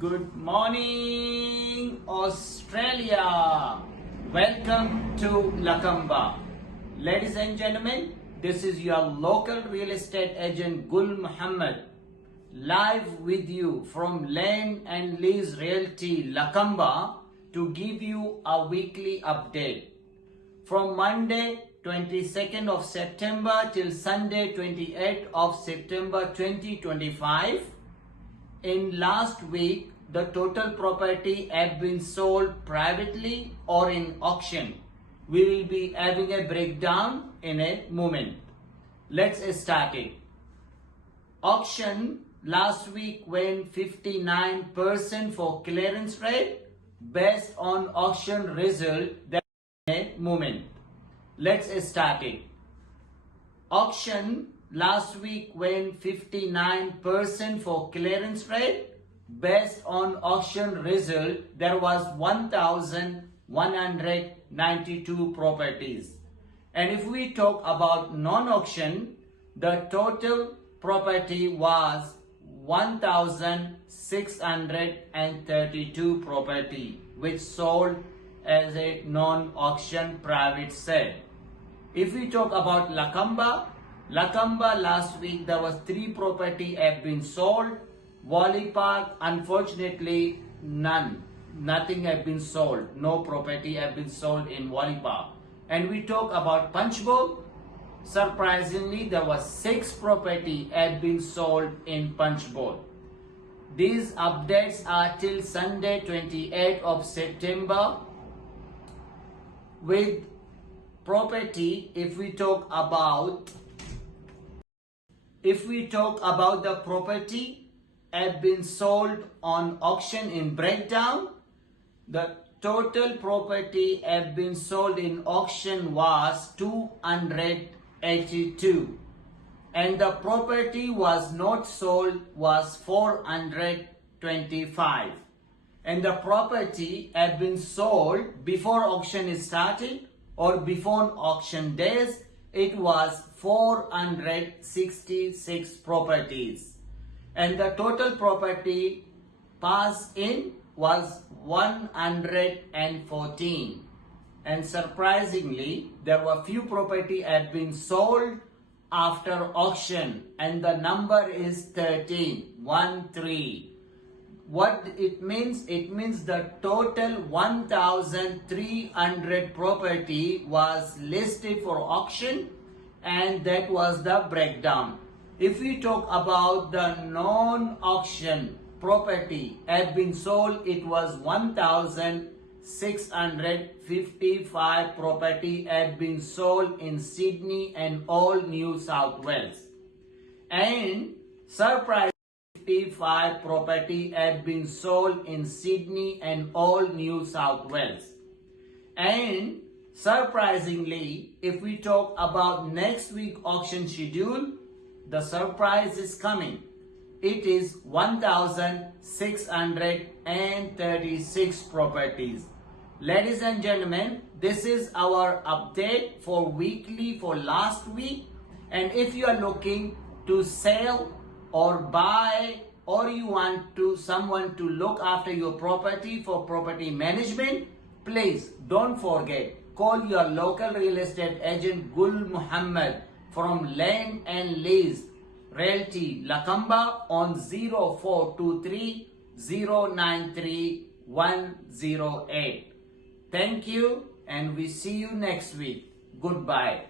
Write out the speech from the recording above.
Good morning, Australia. Welcome to Lakemba. Ladies and gentlemen, this is your local real estate agent Gul Muhammad, live with you from Land and Lease Realty Lakemba to give you a weekly update. From Monday 22nd of September till Sunday 28th of September 2025. In last week, the total property have been sold privately or in auction. We will be having a breakdown in a moment. Let's start it. Auction last week went 59% for clearance rate based on auction result. That in a moment. Let's start it. Auction last week went 59% for clearance rate based on auction result. There was 1,192 properties. And if we talk about non-auction, the total property was 1,632 property which sold as a non-auction private sale. If we talk about Lakemba last week there was 3 property have been sold. Wally Park, unfortunately nothing have been sold. No property have been sold in Wally Park. And we talk about Punchbowl. Surprisingly, there was 6 property have been sold in Punchbowl. These updates are till Sunday 28th of September. With property, if we talk about the property have been sold on auction in breakdown, the total property have been sold in auction was 282, and the property was not sold was 425, and the property have been sold before auction is started or before auction days. It was 466 properties, and the total property passed in was 114. And surprisingly, there were few property had been sold after auction, and the number is 13. What it means? It means the total 1,300 property was listed for auction, and that was the breakdown. If we talk about the non-auction property had been sold, it was 1,655 property had been sold in Sydney and all New South Wales. And surprise, 55 property had been sold in Sydney and all New South Wales. And surprisingly, if we talk about next week auction schedule, the surprise is coming. It is 1,636 properties. Ladies and gentlemen, this is our update for weekly for last week. And if you are looking to sell or buy, or you want someone to look after your property for property management, please don't forget, call your local real estate agent Gul Muhammad from Land and Lease Realty Lakemba on 0423 093 108. Thank you, and we see you next week. Goodbye.